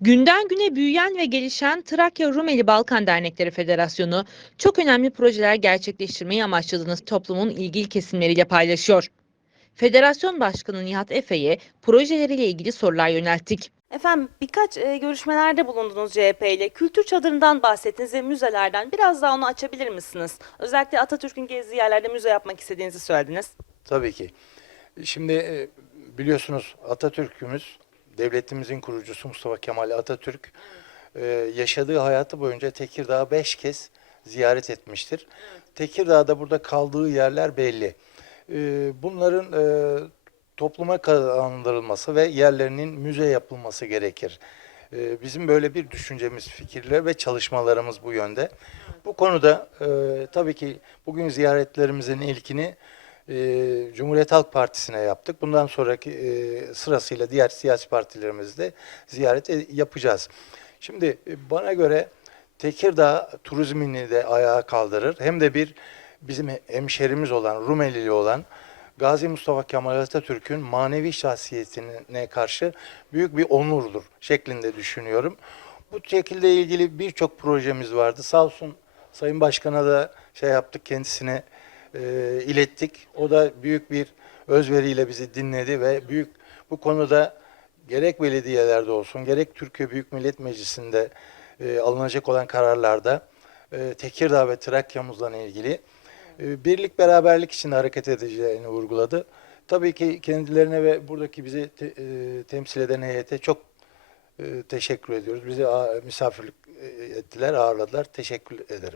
Günden güne büyüyen ve gelişen Trakya Rumeli Balkan Dernekleri Federasyonu çok önemli projeler gerçekleştirmeyi amaçladığını toplumun ilgili kesimleriyle paylaşıyor. Federasyon Başkanı Nihat Efe'ye projeleriyle ilgili sorular yönelttik. Efendim birkaç e, görüşmelerde bulundunuz CHP ile. Kültür çadırından bahsettiniz ve müzelerden. Biraz daha onu açabilir misiniz? Özellikle Atatürk'ün gezdiği yerlerde müze yapmak istediğinizi söylediniz. Tabii ki. Şimdi e, biliyorsunuz Atatürk'ümüz, devletimizin kurucusu Mustafa Kemal Atatürk e, yaşadığı hayatı boyunca Tekirdağ'ı beş kez ziyaret etmiştir. Tekirdağ'da burada kaldığı yerler belli. E, Bunların e, topluma kazandırılması ve yerlerinin müze yapılması gerekir. E, Bizim böyle bir düşüncemiz, fikirler ve çalışmalarımız bu yönde. Bu konuda e, tabii ki bugün ziyaretlerimizin ilkini e, Cumhuriyet Halk Partisi'ne yaptık. Bundan sonraki e, sırasıyla diğer siyasi partilerimizde ziyaret e- yapacağız. Şimdi e, bana göre Tekirdağ turizmini de ayağa kaldırır. Hem de bir bizim hemşerimiz olan, Rumelili olan Gazi Mustafa Kemal Atatürk'ün manevi şahsiyetine karşı büyük bir onurdur şeklinde düşünüyorum. Bu şekilde ilgili birçok projemiz vardı. Sağ olsun Sayın Başkan'a da şey yaptık kendisine e, ilettik. O da büyük bir özveriyle bizi dinledi ve büyük bu konuda gerek belediyelerde olsun gerek Türkiye Büyük Millet Meclisi'nde e, alınacak olan kararlarda e, Tekirdağ ve Trakya'mızla ilgili e, birlik beraberlik içinde hareket edeceğini vurguladı. Tabii ki kendilerine ve buradaki bizi te- e, temsil eden heyete çok e, teşekkür ediyoruz. Bizi misafirlik e, ettiler, ağırladılar. Teşekkür ederim.